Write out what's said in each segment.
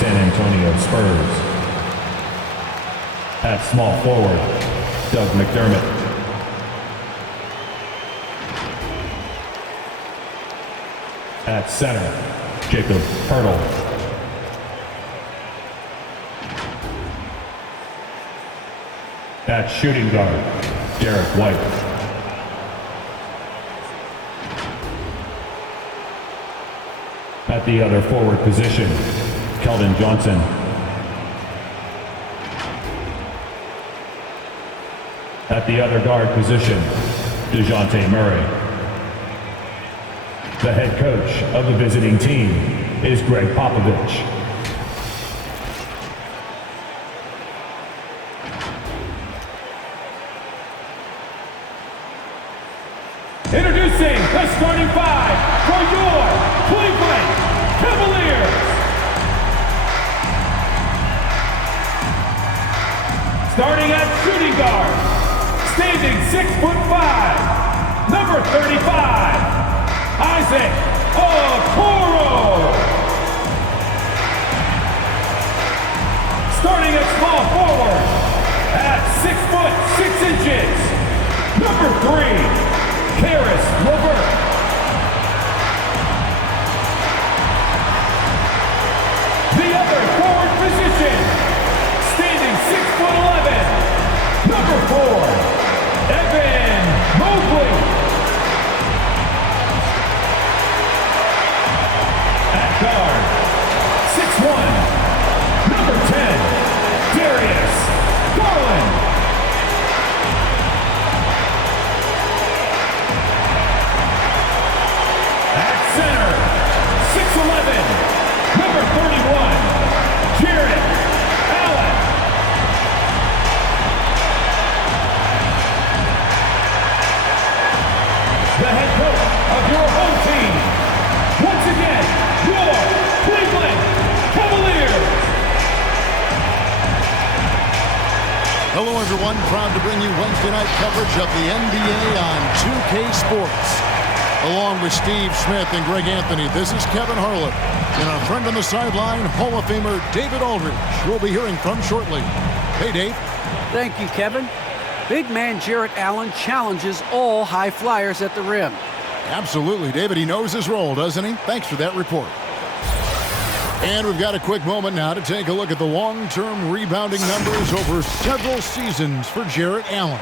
San Antonio Spurs. At small forward, Doug McDermott. At center, Jacob Hurdle. At shooting guard, Derek White. At the other forward position, Kelvin Johnson. At the other guard position, DeJounte Murray. The head coach of the visiting team is Greg Popovich. Introducing the starting five for your Cleveland Cavaliers. Starting at shooting guard, standing 6'5", number 35, Isaac Okoro. Starting at small forward, at 6'6", number 3, Caris LeVert. The other forward position, standing 6'11", number 4, Evan Mobley. At guard, 6'1", number 10, Darius Garland. Center, 6'11", number 31, Jarrett Allen. The head coach of your home team, once again, your Cleveland Cavaliers. Hello everyone, proud to bring you Wednesday night coverage of the NBA on 2K Sports. Along with Steve Smith and Greg Anthony, this is Kevin Harlan. And our friend on the sideline, Hall of Famer David Aldridge, we'll be hearing from shortly. Hey, Dave. Thank you, Kevin. Big man Jarrett Allen challenges all high flyers at the rim. Absolutely, David. He knows his role, doesn't he? Thanks for that report. And we've got a quick moment now to take a look at the long-term rebounding numbers over several seasons for Jarrett Allen.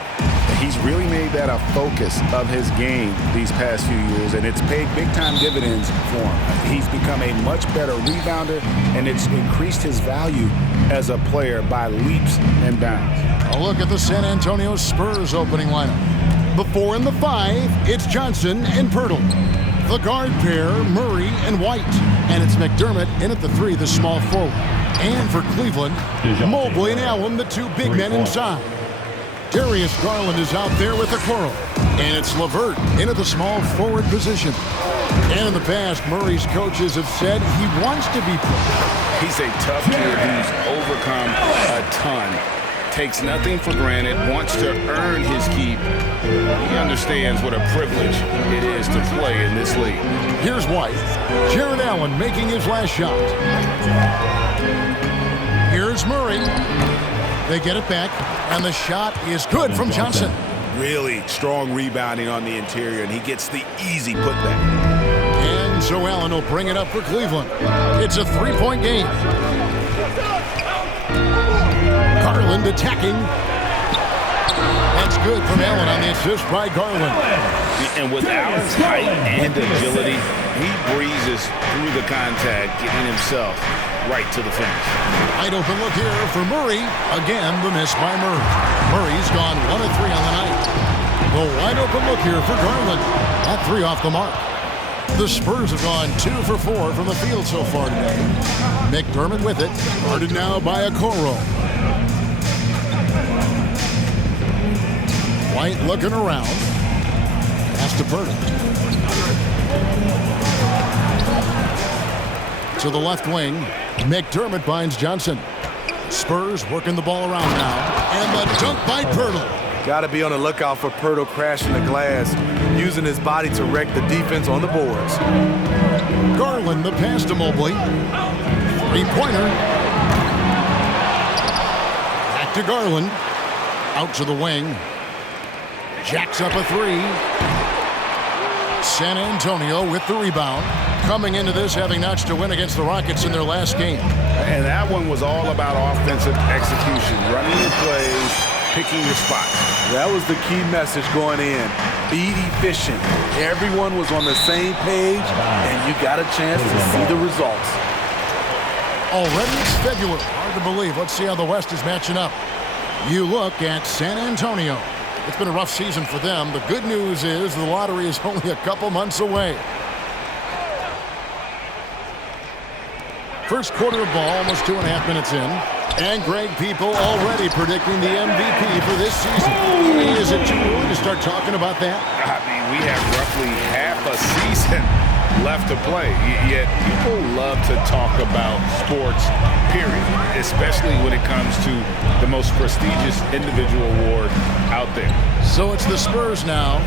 He's really made that a focus of his game these past few years, and it's paid big-time dividends for him. He's become a much better rebounder, and it's increased his value as a player by leaps and bounds. A look at the San Antonio Spurs opening lineup. The 4 and the 5, it's Johnson and Pirtle. The guard pair, Murray and White. And it's McDermott in at the 3, the small forward. And for Cleveland, Mobley and Allen, the 2 big men inside. Darius Garland is out there with Okoro. And it's LeVert into the small forward position. And in the past, Murray's coaches have said he wants to be put. He's a tough kid who's overcome a ton. Takes nothing for granted, wants to earn his keep. He understands what a privilege it is to play in this league. Here's White. Jarrett Allen making his last shot. Here's Murray. They get it back, and the shot is good from Johnson. Really strong rebounding on the interior, and he gets the easy putback. And so Allen will bring it up for Cleveland. It's a 3-point game. Garland attacking. That's good from Allen on the assist by Garland. And with Allen's height and agility, he breezes through the contact, getting himself right to the finish. Wide open look here for Murray. Again, the miss by Murray. Murray's gone 1 of 3 on the night. The wide open look here for Garland. That 3 off the mark. The Spurs have gone 2 for 4 from the field so far today. McDermott with it. Guarded now by Okoro. White looking around. Pass to Pirtle. To the left wing. McDermott binds Johnson. Spurs working the ball around now. And the dunk by Pirtle. Got to be on the lookout for Pirtle crashing the glass, using his body to wreck the defense on the boards. Garland, the pass to Mobley. Three-pointer. Back to Garland. Out to the wing. Jacks up a three. San Antonio with the rebound. Coming into this having notched a win against the Rockets in their last game. And that one was all about offensive execution, running your plays, picking your spots. That was the key message going in. Be efficient. Everyone was on the same page, and you got a chance to see the results. Already it's February. Hard to believe. Let's see how the West is matching up. You look at San Antonio. It's been a rough season for them. The good news is the lottery is only a couple months away. First quarter of ball, almost 2.5 minutes in. And Greg, people already predicting the MVP for this season. Is it too early to start talking about that? I mean, we have roughly half a season left to play, yet people love to talk about sports, period, especially when it comes to the most prestigious individual award out there. So it's the Spurs now.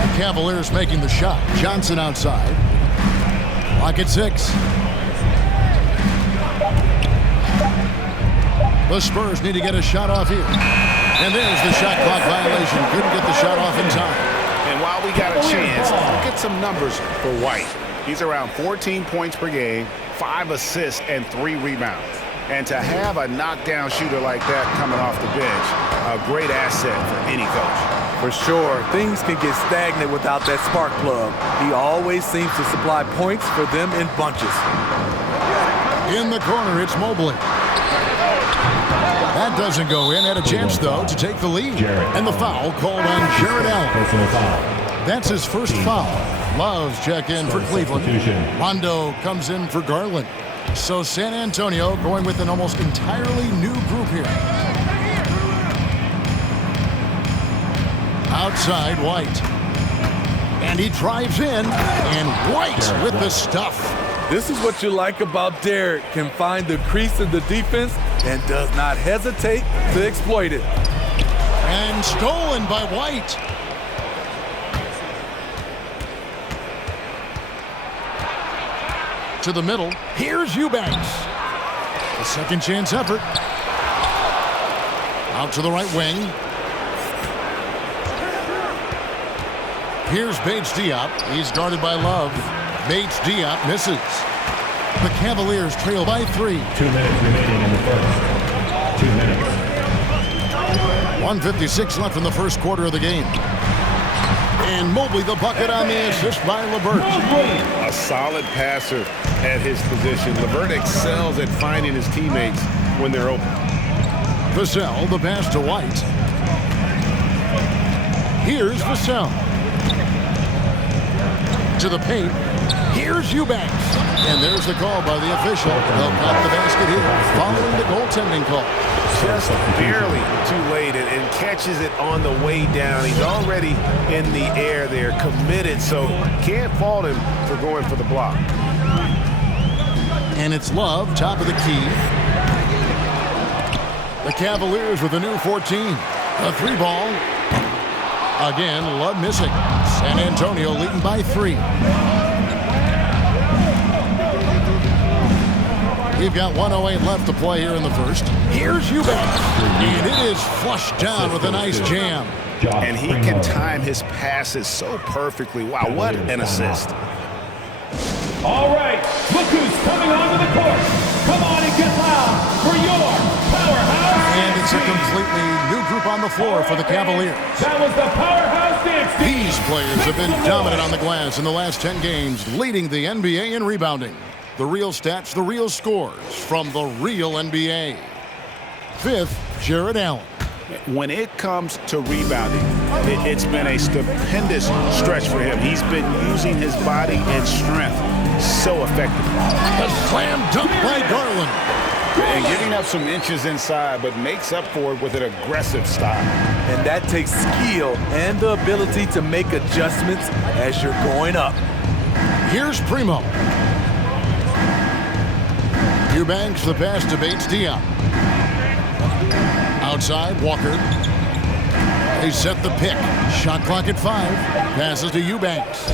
The Cavaliers making the shot. Johnson outside. Clock at 6. The Spurs need to get a shot off here. And there's the shot clock violation. Couldn't get the shot off in time. And while we got a chance, look at some numbers for White. He's around 14 points per game, 5 assists, and 3 rebounds. And to have a knockdown shooter like that coming off the bench, a great asset for any coach. For sure, things can get stagnant without that spark plug. He always seems to supply points for them in bunches. In the corner, it's Mobley. That doesn't go in. Had a chance, though, to take the lead. And the foul called on Jared Allen. Personal foul. That's his first foul. Loves check in for Cleveland. Rondo comes in for Garland. So San Antonio going with an almost entirely new group here. Outside, White. And he drives in. And White with the stuff. This is what you like about Derek. Can find the crease in the defense and does not hesitate to exploit it. And stolen by White. To the middle. Here's Eubanks. A second chance effort. Out to the right wing. Here's Bates Diop. He's guarded by Love. Bates Diop misses. The Cavaliers trail by 3. 2 minutes remaining in the first. 2 minutes. 1:56 left in the first quarter of the game. And Mobley the bucket on the assist by LeVert. A solid passer at his position. LeVert excels at finding his teammates when they're open. Vassell, the pass to White. Here's Vassell. To the paint. Here's Eubanks. And there's the call by the official. They'll count the basket here following the goaltending call. Just barely too late and catches it on the way down. He's already in the air there, committed, so can't fault him for going for the block. And it's Love, top of the key. The Cavaliers with a new 14. A 3-ball. Again, Love missing. San Antonio leading by 3. We've got 1:08 left to play here in the first. Here's Eubanks. And it is flushed down with a nice jam. And he can time his passes so perfectly. Wow, what an assist. All right, look who's coming onto the court. Come on and get loud for your powerhouse. And it's a completely new group on the floor for the Cavaliers. That was the powerhouse dance team. These players have been dominant on the glass in the last 10 games, leading the NBA in rebounding. The real stats, the real scores from the real NBA. 5th, Jared Allen. When it comes to rebounding, it's been a stupendous stretch for him. He's been using his body and strength so effectively. A slam dunk by Garland. And giving up some inches inside, but makes up for it with an aggressive style. And that takes skill and the ability to make adjustments as you're going up. Here's Primo. Eubanks, the pass to Bates Diop. Outside, Walker. They set the pick. Shot clock at 5. Passes to Eubanks.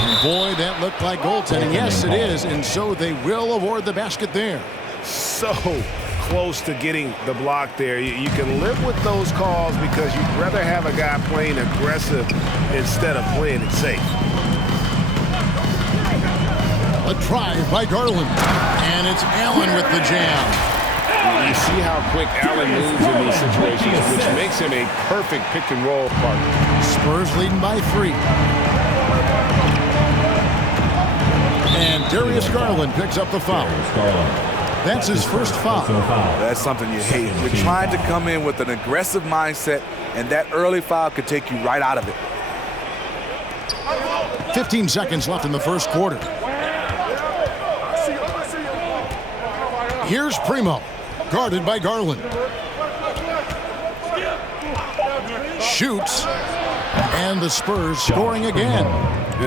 And boy, that looked like goaltending. Yes, it is. And so they will award the basket there. So close to getting the block there. You can live with those calls because you'd rather have a guy playing aggressive instead of playing it safe. A drive by Garland. And it's Allen with the jam. You see how quick Allen moves in these situations, which makes him a perfect pick-and-roll partner. Spurs leading by 3. And Darius Garland picks up the foul. That's his first foul. That's something you hate. You're trying to come in with an aggressive mindset, and that early foul could take you right out of it. 15 seconds left in the first quarter. Here's Primo, guarded by Garland. Shoots, and the Spurs scoring again.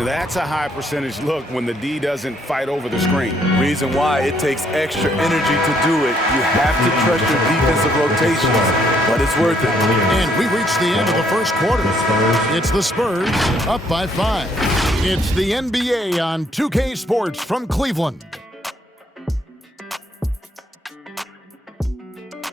That's a high percentage look when the D doesn't fight over the screen. Reason why it takes extra energy to do it. You have to trust your defensive rotations, but it's worth it. And we reach the end of the first quarter. It's the Spurs up by 5. It's the NBA on 2K Sports from Cleveland.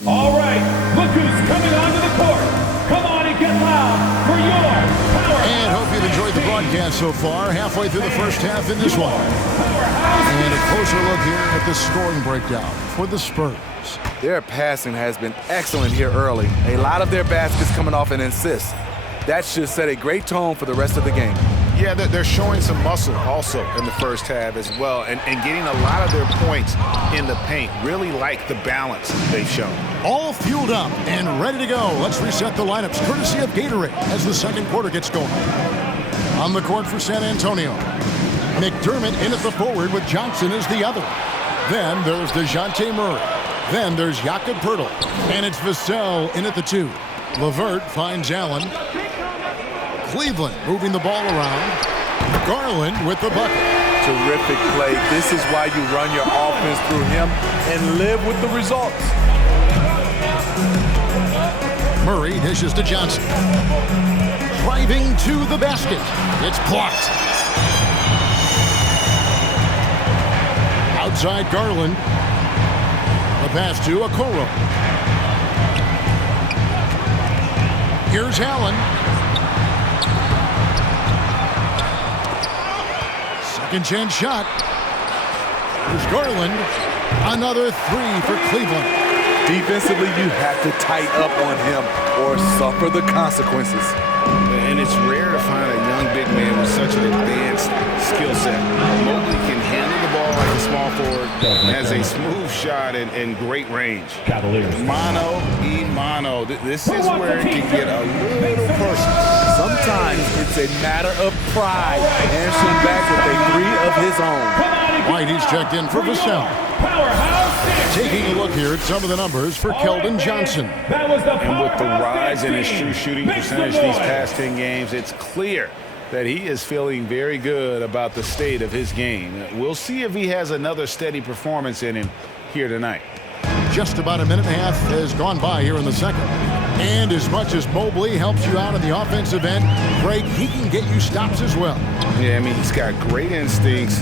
All right, look who's coming onto the court. Come on and get loud for your power. And hope you've enjoyed the broadcast so far. Halfway through the first half in this one. And a closer look here at the scoring breakdown for the Spurs. Their passing has been excellent here early. A lot of their baskets coming off an assist. That should set a great tone for the rest of the game. Yeah, they're showing some muscle also in the first half as well, and getting a lot of their points in the paint. Really like the balance they've shown. All fueled up and ready to go. Let's reset the lineups courtesy of Gatorade as the second quarter gets going. On the court for San Antonio, McDermott in at the forward with Johnson as the other. Then there's DeJounte Murray. Then there's Jakob Poeltl. And it's Vassell in at the 2. LeVert finds Allen. Cleveland moving the ball around. Garland with the bucket. Terrific play. This is why you run your offense through him and live with the results. Murray dishes to Johnson. Driving to the basket. It's blocked. Outside Garland. The pass to Okoro. Here's Allen. Second chance shot. Here's Garland. Another 3 for Cleveland. Defensively, you have to tighten up on him or suffer the consequences. And it's rare to find a young big man with such an advanced skill set. Mobley can handle the ball like a small forward, has a smooth shot and great range. Cavaliers. Mano y mano. This is where it can get a little personal. Sometimes it's a matter of pride. Answering back with a 3 of his own. White, he's checked in for Vassell. Taking a look here at some of the numbers for Kelvin Johnson. And with the rise in his true shooting percentage these past 10 games, it's clear that he is feeling very good about the state of his game. We'll see if he has another steady performance in him here tonight. Just about a minute and a half has gone by here in the second. And as much as Mobley helps you out on the offensive end, Greg, he can get you stops as well. Yeah, I mean, he's got great instincts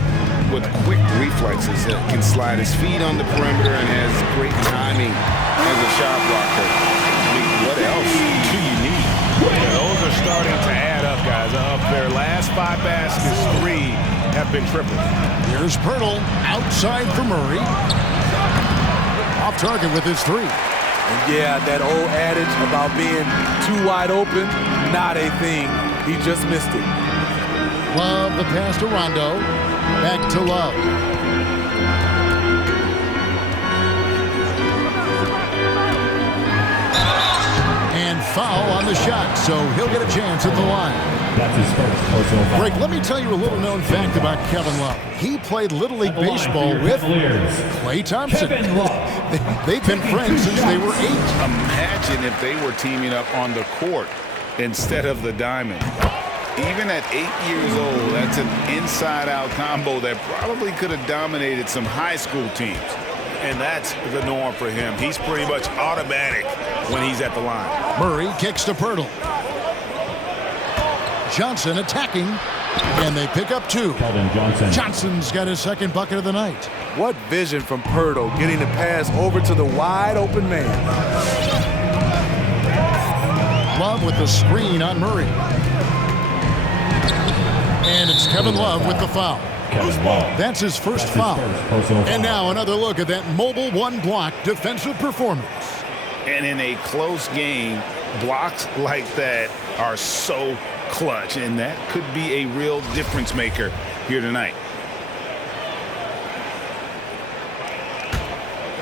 with quick reflexes. Can slide his feet on the perimeter and has great timing as a shot blocker. I mean, what else do you need? Yeah, those are starting to add up, guys. Of their last 5 baskets, 3 have been triples. Here's Poeltl outside for Murray. Off target with his 3. And yeah, that old adage about being too wide open, not a thing. He just missed it. Love the pass to Rondo. Back to Love. And foul on the shot, so he'll get a chance at the line. That's his first personal foul. Greg, let me tell you a little known fact about Kevin Love. He played Little League Baseball with Klay Thompson. They've been friends since they were 8. Imagine if they were teaming up on the court instead of the diamond. Even at 8 years old, that's an inside-out combo that probably could have dominated some high school teams. And that's the norm for him. He's pretty much automatic when he's at the line. Murray kicks to Poeltl. Johnson attacking. And they pick up 2. Kelvin Johnson. Johnson's got his second bucket of the night. What vision from Pirtle, getting the pass over to the wide open man. Love with the screen on Murray. And it's Kevin Love with the foul. Kevin Love. That's his first foul. Personal And foul. now another look at that mobile one-block defensive performance. And in a close game, blocks like that are so clutch, and that could be a real difference maker here tonight.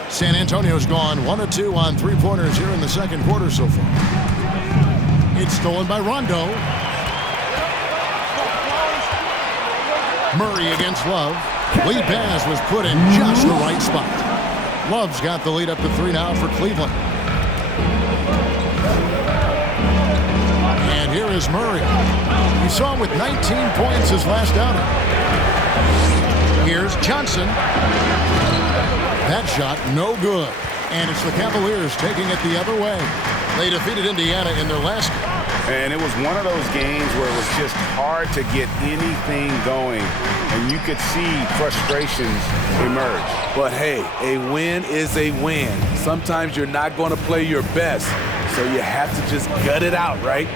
San Antonio's gone 1 of 2 on three-pointers here in the second quarter so far. It's stolen by Rondo. Murray against Love. Lead pass was put in just the right spot. Love's got the lead up to 3 now for Cleveland. And here is Murray. You saw him with 19 points his last outing. Here's Johnson. That shot, no good. And it's the Cavaliers taking it the other way. They defeated Indiana in their last game. And it was one of those games where it was just hard to get anything going. And you could see frustrations emerge. But hey, a win is a win. Sometimes you're not going to play your best, so you have to just gut it out, right?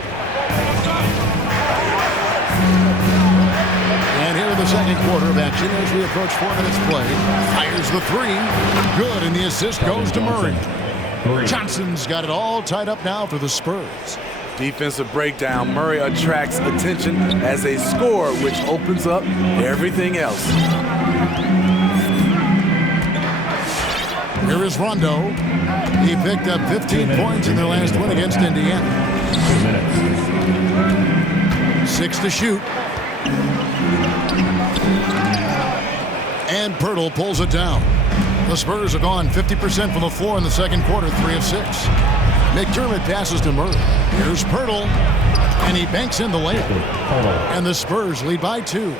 And here in the second quarter of action as we approach 4 minutes play. Fires the 3. Good, and the assist goes to Murray. Johnson's got it all tied up now for the Spurs. Defensive breakdown. Murray attracts attention as a scorer, which opens up everything else. Here is Rondo. He picked up 15 points in their last win against Indiana. 2 minutes. 6 to shoot. And Pirtle pulls it down. The Spurs have gone 50% from the floor in the second quarter, 3 of 6. McDermott passes to Murray. Here's Pirtle. And he banks in the layup. And the Spurs lead by 2.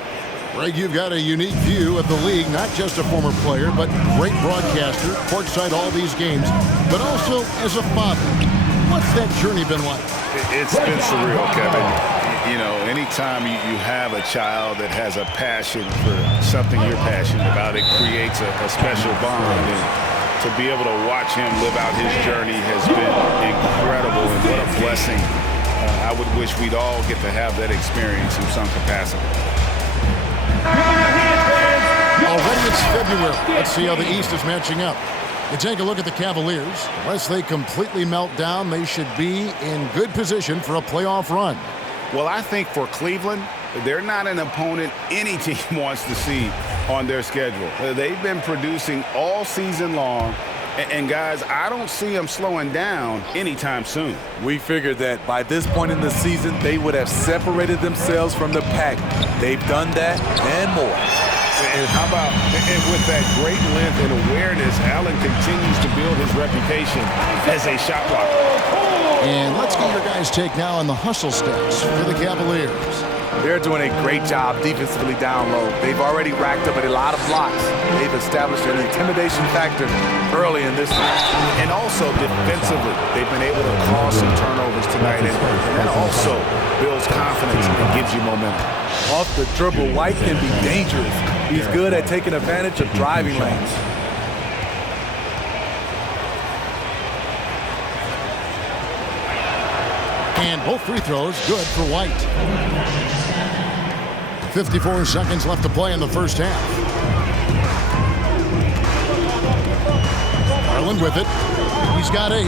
Greg, you've got a unique view of the league, not just a former player, but great broadcaster, courtside all these games, but also as a father. What's that journey been like? It's been surreal, Kevin. You know, anytime you have a child that has a passion for something you're passionate about, it creates a special bond. And to be able to watch him live out his journey has been incredible, and what a blessing. I would wish we'd all get to have that experience in some capacity. Already it's February. Let's see how the East is matching up. You take a look at the Cavaliers. Unless they completely melt down, they should be in good position for a playoff run. Well, I think for Cleveland, they're not an opponent any team wants to see on their schedule. They've been producing all season long. And guys, I don't see them slowing down anytime soon. We figured that by this point in the season, they would have separated themselves from the pack. They've done that and more. And how about, and with that great length and awareness, Allen continues to build his reputation as a shot blocker. And let's get your guys' take now on the hustle stats for the Cavaliers. They're doing a great job defensively down low. They've already racked up a lot of blocks. They've established an intimidation factor early in this one. And also defensively, they've been able to cause some turnovers tonight. And that also builds confidence and gives you momentum. Off the dribble, White can be dangerous. He's good at taking advantage of driving lanes. And both free throws good for White. 54 seconds left to play in the first half. Garland with it. He's got 8.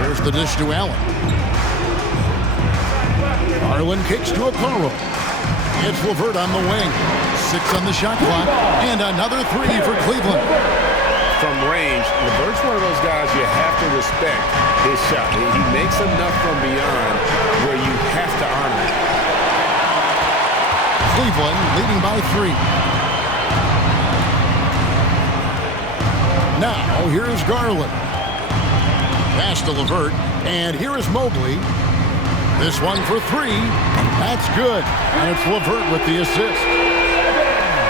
Here's the dish to Allen. Garland kicks to Okoro. It's LeVert on the wing. 6 on the shot clock. And another 3 for Cleveland. From range, LeVert's one of those guys you have to respect his shot. He makes enough from beyond where you have to honor it. Cleveland leading by 3. Now, here's Garland. Pass to LeVert, and here is Mobley. This one for 3. That's good, and it's LeVert with the assist.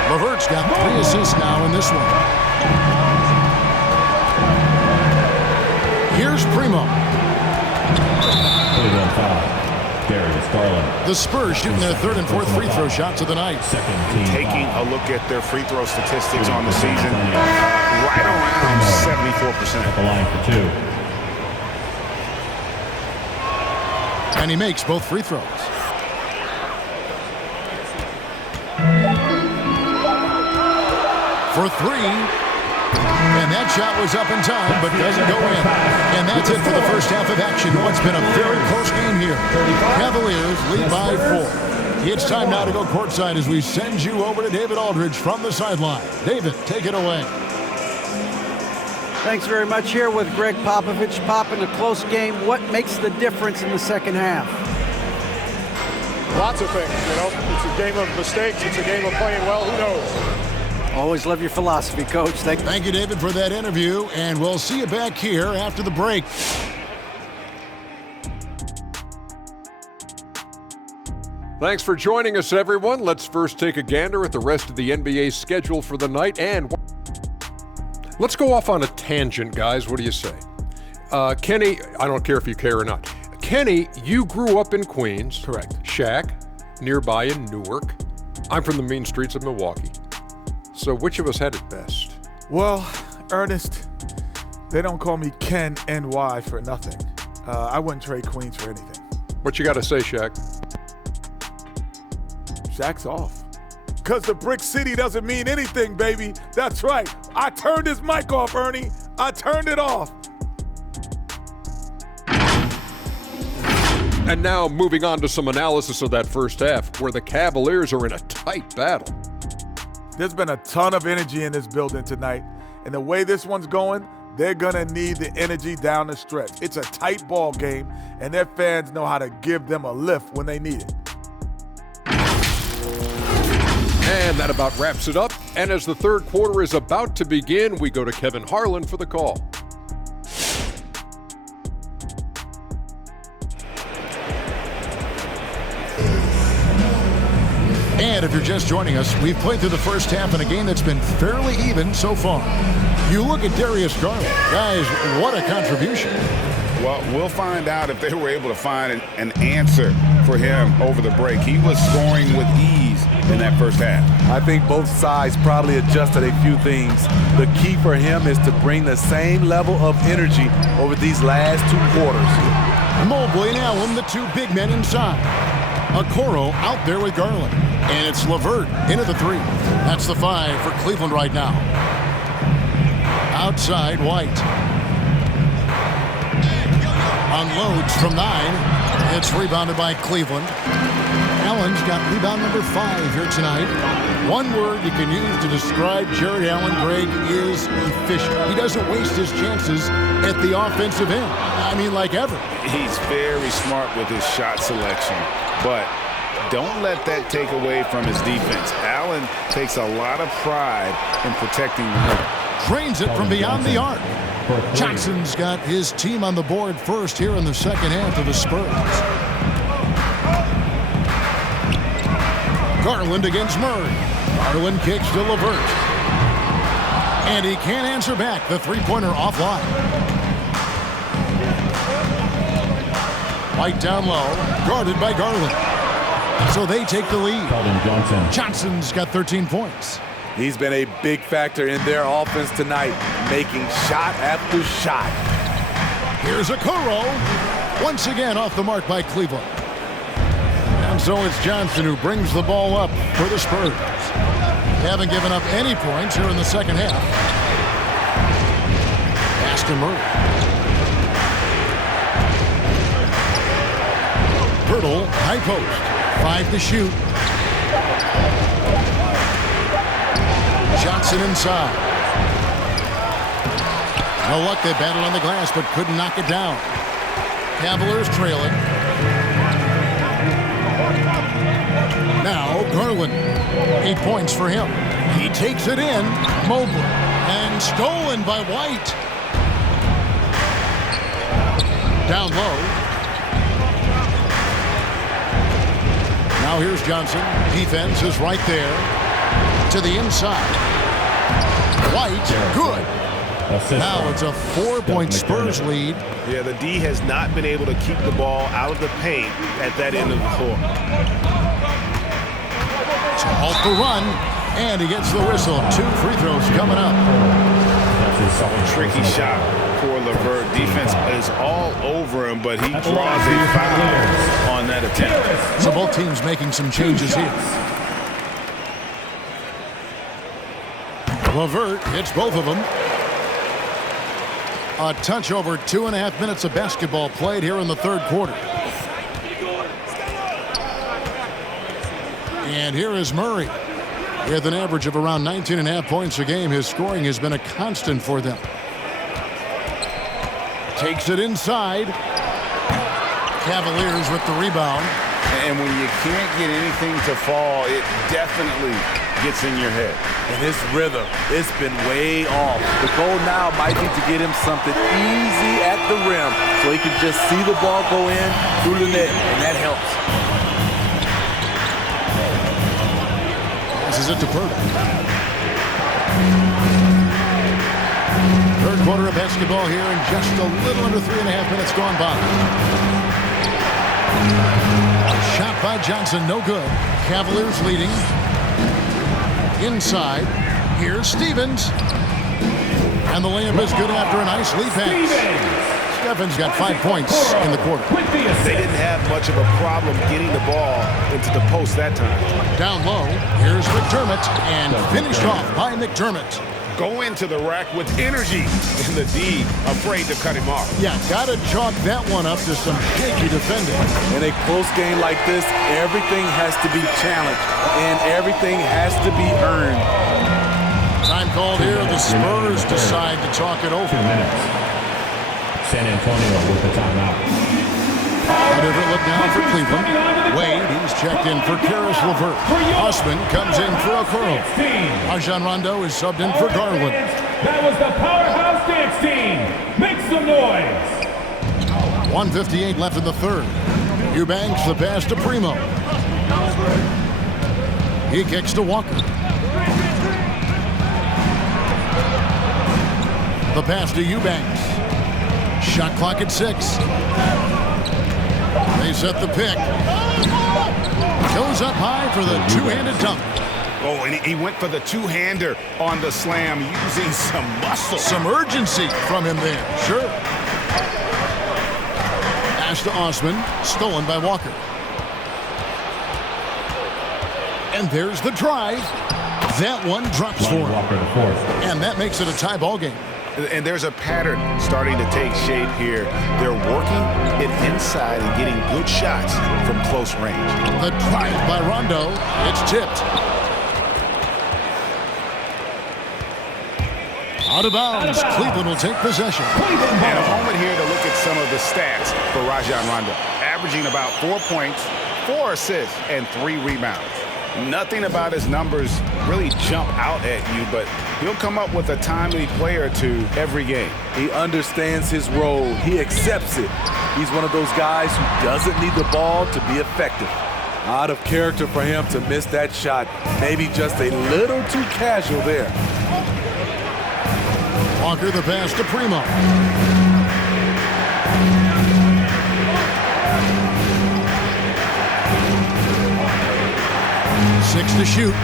LeVert's got 3 assists now in this one. Here's Primo. Cleveland foul. Darius Garland. The Spurs shooting their third and fourth free throw shots of the night. Second team Taking foul. a look at their free throw statistics on the season, right around 74%. At the line for two. And he makes both free throws. For three. And that shot was up in time, but doesn't go in. And that's it for the first half of action. What's been a very close game here. Cavaliers lead by 4. It's time now to go courtside as we send you over to David Aldridge from the sideline. David, take it away. Thanks very much. Here with Greg Popovich. Pop, in a close game, what makes the difference in the second half? Lots of things, you know. It's a game of mistakes. It's a game of playing well. Who knows? Always love your philosophy, Coach. Thank you, David, for that interview, and we'll see you back here after the break. Thanks for joining us, everyone. Let's first take a gander at the rest of the NBA schedule for the night, and let's go off on a tangent, guys. What do you say? Kenny, I don't care if you care or not. Kenny, you grew up in Queens. Correct. Shaq, nearby in Newark. I'm from the mean streets of Milwaukee. So which of us had it best? Well, Ernest, they don't call me Ken NY for nothing. I wouldn't trade Queens for anything. What you got to say, Shaq? Shaq's off. Because the Brick City doesn't mean anything, baby. That's right. I turned his mic off, Ernie. I turned it off. And now moving on to some analysis of that first half, where the Cavaliers are in a tight battle. There's been a ton of energy in this building tonight, and the way this one's going, they're going to need the energy down the stretch. It's a tight ball game, and their fans know how to give them a lift when they need it. And that about wraps it up. And as the third quarter is about to begin, we go to Kevin Harlan for the call. And if you're just joining us, we've played through the first half in a game that's been fairly even so far. You look at Darius Garland. Guys, what a contribution. Well, we'll find out if they were able to find an answer for him over the break. He was scoring with ease in that first half. I think both sides probably adjusted a few things. The key for him is to bring the same level of energy over these last 2 quarters. Mobley and Allen, the two big men inside. Okoro out there with Garland. And it's LeVert into the 3. That's the 5 for Cleveland right now. Outside, White. Unloads from 9. It's rebounded by Cleveland. Allen's got rebound number 5 here tonight. One word you can use to describe Jared Allen, Greg, is efficient. He doesn't waste his chances at the offensive end. I mean, like ever. He's Very smart with his shot selection, but don't let that take away from his defense. Allen takes a lot of pride in protecting the rim. Drains it from beyond the arc. Johnson's got his team on the board first here in the second half of the Spurs. Garland against Murray. Garland kicks to LeVert. And he can't answer back. The three-pointer offline. White down low, guarded by Garland. So they take the lead. Kelvin Johnson. Johnson's got 13 points. He's been a big factor in their offense tonight, making shot after shot. Here's Okoro. Once again off the mark by Cleveland. And so it's Johnson who brings the ball up for the Spurs. They haven't given up any points here in the second half. Pass to Murray. Pirtle, high post. 5 to shoot. Johnson inside. No luck, they battled on the glass, but couldn't knock it down. Cavaliers trailing. Now Garland. 8 points for him. He takes it in. Mobley. And stolen by White. Down low. Now here's Johnson. Defense is right there. To the inside. White, good. Assist Now it's a 4-point Spurs lead. Yeah, the D has not been able to keep the ball out of the paint at that end of the floor. To halt the run, and he gets the whistle. 2 free throws coming up. Tricky shot for LeVert. Defense is all over him, but he draws a foul on that attempt. So both teams making some changes here. LeVert hits both of them. A touch over 2.5 minutes of basketball played here in the third quarter. And here is Murray. With an average of around 19.5 points a game, his scoring has been a constant for them. Takes it inside. Cavaliers with the rebound. And when you can't get anything to fall, it definitely gets in your head. And his rhythm, it's been way off. The goal now might be to get him something easy at the rim so he can just see the ball go in through the net, and that helps. Passes it to Purtle. Third quarter of basketball here, and just a little under 3.5 minutes gone by. Shot by Johnson, no good. Cavaliers leading. Inside. Here's Stevens. And the layup is good after a nice lead pass. Stevens got 5 points in the quarter. They didn't have much of a problem getting the ball into the post that time. Down low. Here's McDermott. And finished off by McDermott. Go into the rack with energy, and the D afraid to cut him off. Yeah, gotta chalk that one up to some shaky defending. In a close game like this, everything has to be challenged, and everything has to be earned. Time called here. The Spurs decide to talk it over. 2 minutes. San Antonio with the timeout. A different look now for Cleveland. Wade, he's checked in for Caris LeVert. Osman comes in for Okoro. Rajon Rondo is subbed in for Garland. That was the Powerhouse Dance Team. Make some noise. 1:58 left in the third. Eubanks the pass to Primo. He kicks to Walker. The pass to Eubanks. Shot clock at 6. They set the pick. Goes up high for the two-handed dunk. Oh, and he went for the two-hander on the slam, using some muscle. Some urgency from him there. Sure. Pass to Osman. Stolen by Walker. And there's the drive. That one drops for him. Walker, the fourth. And that makes it a tie ball game. And there's a pattern starting to take shape here. They're working it inside and getting good shots from close range. The drive by Rondo. It's tipped. Out of bounds. Cleveland will take possession. And a moment here to look at some of the stats for Rajon Rondo. Averaging about 4 points, 4 assists, and 3 rebounds. Nothing about his numbers really jump out at you, but he'll come up with a timely play or two every game. He understands his role. He accepts it. He's one of those guys who doesn't need the ball to be effective. Out of character for him to miss that shot. Maybe just a little too casual there. Walker the pass to Primo. 6 to shoot.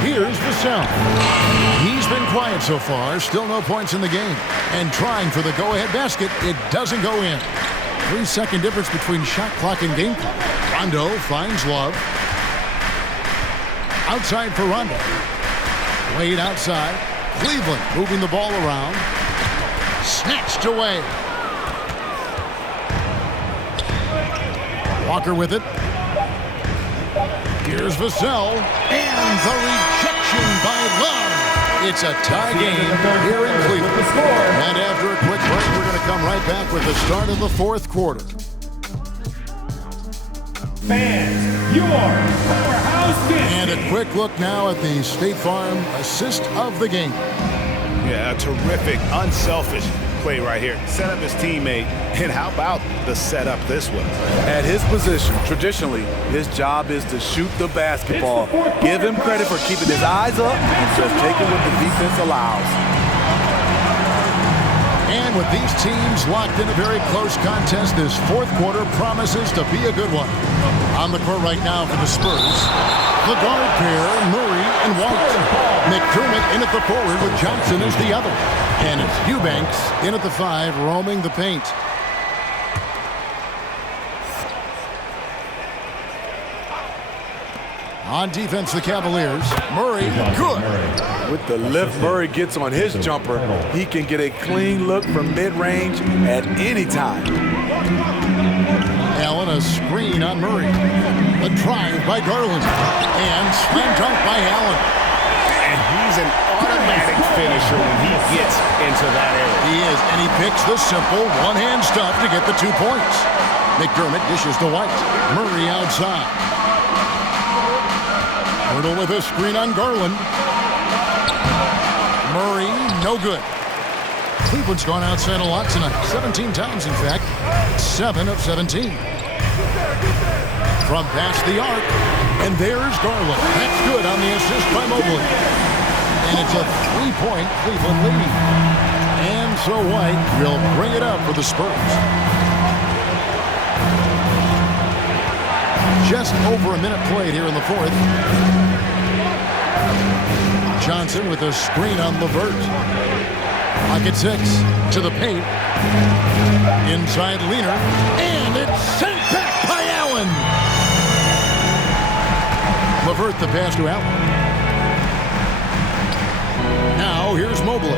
Here's Vassell. He's been quiet so far. Still no points in the game. And trying for the go-ahead basket. It doesn't go in. 3-second difference between shot clock and game clock. Rondo finds Love. Outside for Rondo. Wade outside. Cleveland moving the ball around. Snatched away. Walker with it. Here's Vassell. And the rejection by Love. It's a tie game here in Cleveland. And after a quick break, we're going to come right back with the start of the fourth quarter. Fans, your Powerhouse Dance. And a quick look now at the State Farm assist of the game. Yeah, a terrific, unselfish play right here. Set up his teammate, and how about the setup this way? At his position, traditionally, his job is to shoot the basketball. Give him credit for keeping his eyes up and just taking what the defense allows. And with these teams locked in a very close contest, this fourth quarter promises to be a good one. On the court right now for the Spurs, the guard pair, Murray and White. McDermott in at the forward with Johnson as the other. And it's Eubanks in at the 5, roaming the paint. On defense, the Cavaliers. Murray, good. With the lift Murray gets on his jumper, he can get a clean look from mid-range at any time. Allen, a screen on Murray. A drive by Garland. And slam dunk by Allen. And he's an automatic finisher when he gets into that area. He is, and he picks the simple one-hand stuff to get the 2 points. McDermott dishes to White. Murray outside. Hurdle with a screen on Garland. Murray, no good. Cleveland's gone outside a lot tonight. 17 times, in fact. 7 of 17. From past the arc. And there's Garland. That's good on the assist by Mobley. And it's a 3-point Cleveland lead. And so White will bring it up for the Spurs. Just over a minute played here in the fourth. Johnson with a screen on LeVert. Pocket 6 to the paint. Inside Leaner. And it's sent back by Allen. LeVert the pass to Allen. Now here's Mobley.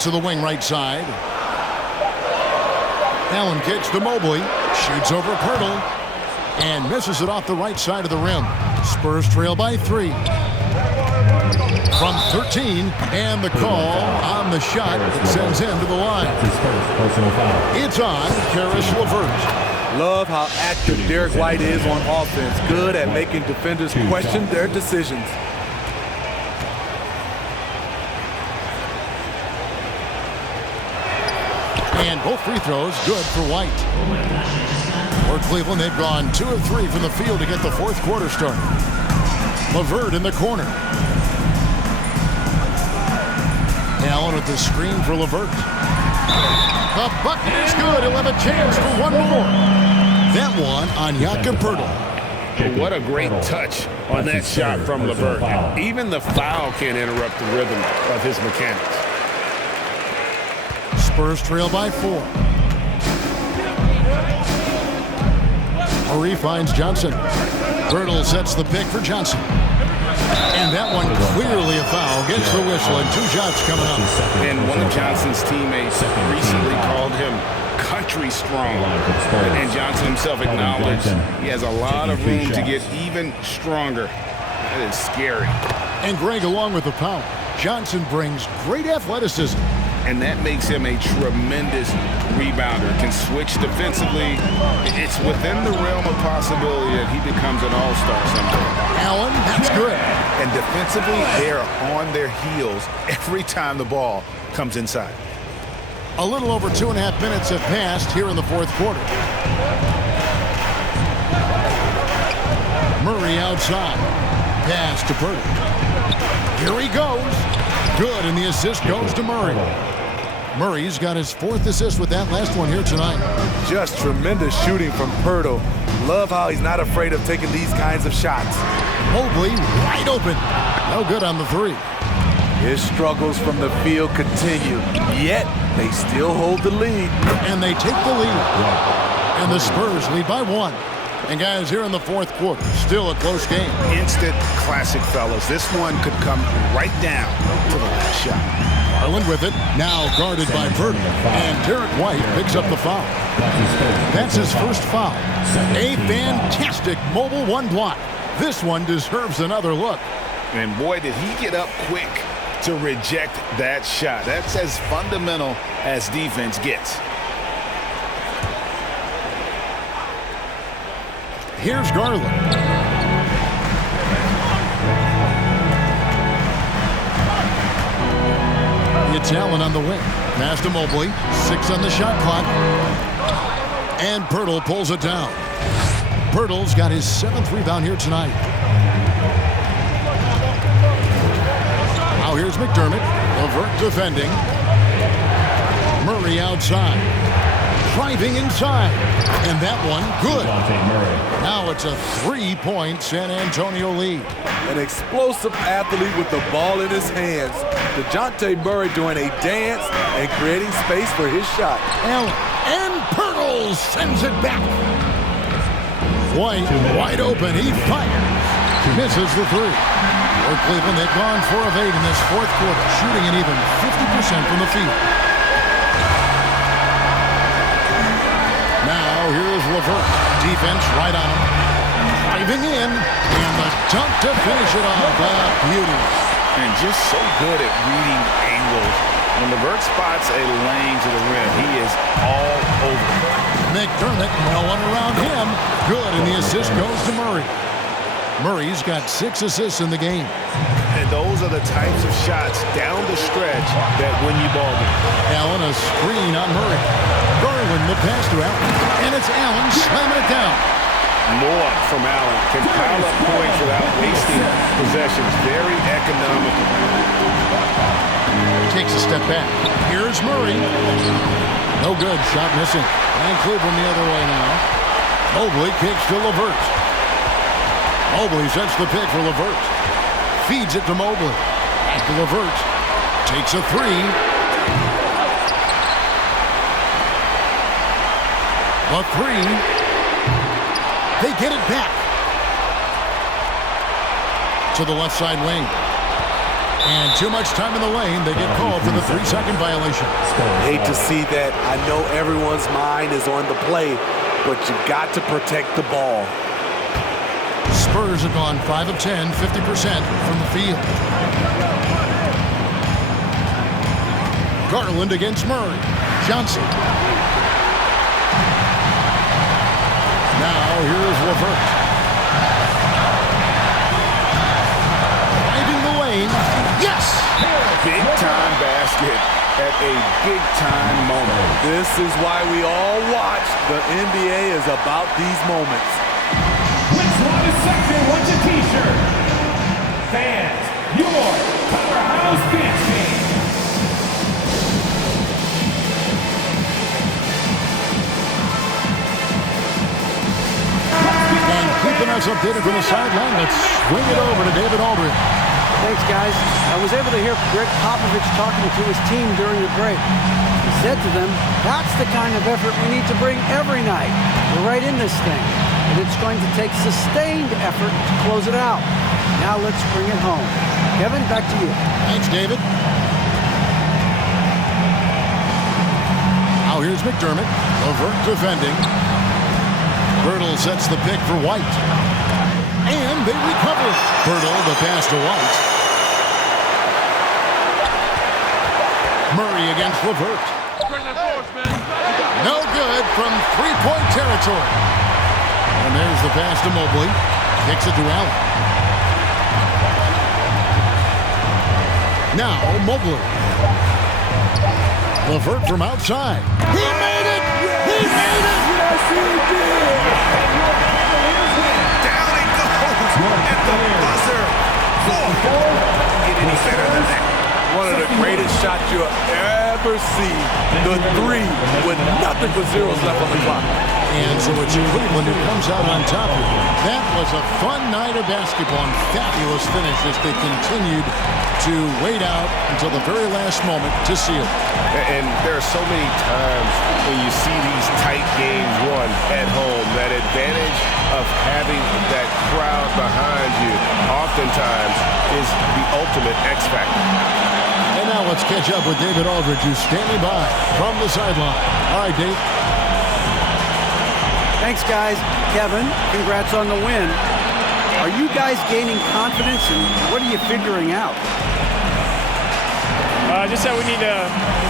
To the wing right side. Allen kicks to Mobley. Shoots over Pirtle. And misses it off the right side of the rim. Spurs trail by 3. From 13. And the call on the shot that sends him to the line. It's on Caris LeVert. Love how active Derek White is on offense. Good at making defenders question their decisions. And both free throws good for White. For Cleveland, they've gone 2 of 3 from the field to get the fourth quarter started. LeVert in the corner. Allen with the screen for LeVert. The bucket is good. He'll have a chance for one more. That one on Jakob Pirtle. What a great touch on that shot from LeVert. Even the foul can't interrupt the rhythm of his mechanics. Spurs trail by 4. Murray finds Johnson. Pirtle sets the pick for Johnson. And that one clearly a foul. Gets the whistle and 2 shots coming up. And one of Johnson's teammates recently called him country strong. And Johnson himself acknowledged he has a lot of room to get even stronger. That is scary. And Greg along with the power. Johnson brings great athleticism. And that makes him a tremendous rebounder. Can switch defensively. It's within the realm of possibility that he becomes an all-star someday. Allen, that's good. And defensively, they are on their heels every time the ball comes inside. A little over 2.5 minutes have passed here in the fourth quarter. Murray outside. Pass to Pirtle. Here he goes. Good, and the assist goes to Murray. Murray's got his 4th assist with that last one here tonight. Just tremendous shooting from Pirtle. Love how he's not afraid of taking these kinds of shots. Mobley wide open. No good on the 3. His struggles from the field continue, yet they still hold the lead. And they take the lead. And the Spurs lead by 1. And guys, here in the fourth quarter, still a close game. Instant classic, fellas. This one could come right down to the last shot. Garland with it, now guarded by Pirtle. And Derek White picks up the foul. That's his first foul. A fantastic mobile 1 block. This one deserves another look. And boy, did he get up quick to reject that shot. That's as fundamental as defense gets. Here's Garland. It's Allen on the wing. Pass to Mobley. 6 on the shot clock. And Pirtle pulls it down. Pirtle's got his 7th rebound here tonight. Now here's McDermott. LeVert defending. Murray outside. Driving inside. And that one, good. Now it's a 3-point San Antonio lead. An explosive athlete with the ball in his hands. DeJounte Murray doing a dance and creating space for his shot. Allen and Pirtle sends it back. White wide open. He fires. Misses the 3. For Cleveland, they've gone 4 of 8 in this 4th quarter, shooting an even 50% from the field. Now here's LeVert. Defense right on him. Driving in. And the dunk to finish it off. Beauty. And just so good at reading angles. When LeVert spots a lane to the rim, he is all over. McDermott, no one around him. Good, and the assist goes to Murray. Murray's got 6 assists in the game. And those are the types of shots down the stretch that win you ball games. Allen, a screen on Murray. Garland, the pass to Allen. And it's Allen slamming it down. More from Allen. Can pile up points without wasting possessions. Very economical. Takes a step back. Here's Murray. No good. Shot missing. And Cleveland the other way now. Mobley kicks to LeVert. Mobley sets the pick for LeVert. Feeds it to Mobley. Back to LeVert. Takes a 3. A 3. They get it back. To the left side wing. And too much time in the lane. They get called for the 3-second violation. Hate to see that. I know everyone's mind is on the play, but you got to protect the ball. Spurs have gone 5 of 10, 50% from the field. Garland against Murray. Johnson. Now here's LeVert. Driving the lane. Yes! Big time basket at a big time moment. This is why we all watch. The NBA is about these moments. What's hottest section? What's a t-shirt? Fans, your powerhouse dance team. And keeping us updated from the sideline, let's swing it over to David Aldridge. Thanks, guys. I was able to hear Greg Popovich talking to his team during the break. He said to them, that's the kind of effort we need to bring every night. We're right in this thing, and it's going to take sustained effort to close it out. Now let's bring it home. Kevin, back to you. Thanks, David. Now here's McDermott. LeVert defending. Pirtle sets the pick for White. And they recover. Pirtle, the pass to White. Murray against LeVert. No good from 3-point territory. And there's the pass to Mobley. Kicks it to Allen. Now Mobley. LeVert from outside. He made it! He made it! Yes, he did! Down it goes at the buzzer. Get any better than that. One of the greatest shots you'll ever see. The 3 with nothing but zeros left on the clock. And so it's Cleveland who comes out on top of it. That was a fun night of basketball and fabulous finish as they continued to wait out until the very last moment to seal it. And there are so many times when you see these tight games run at home, that advantage of having that crowd behind you oftentimes is the ultimate X factor. And now let's catch up with David Aldridge, who's standing by from the sideline. All right, Dave. Thanks, guys. Kevin, congrats on the win. Are you guys gaining confidence, and what are you figuring out? Just that we need to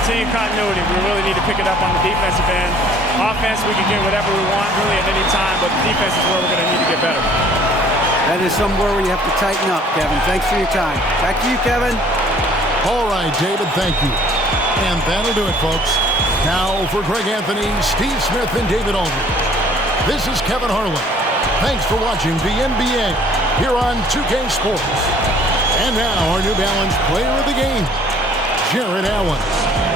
continue continuity. We really need to pick it up on the defensive end. Offense, we can get whatever we want really at any time, but the defense is where we're going to need to get better. That is somewhere where you have to tighten up, Kevin. Thanks for your time. Back to you, Kevin. All right, David, thank you. And that'll do it, folks. Now for Greg Anthony, Steve Smith, and David Aldridge. This is Kevin Harlan. Thanks for watching the NBA here on 2K Sports. And now our New Balance player of the game, Jared Allen.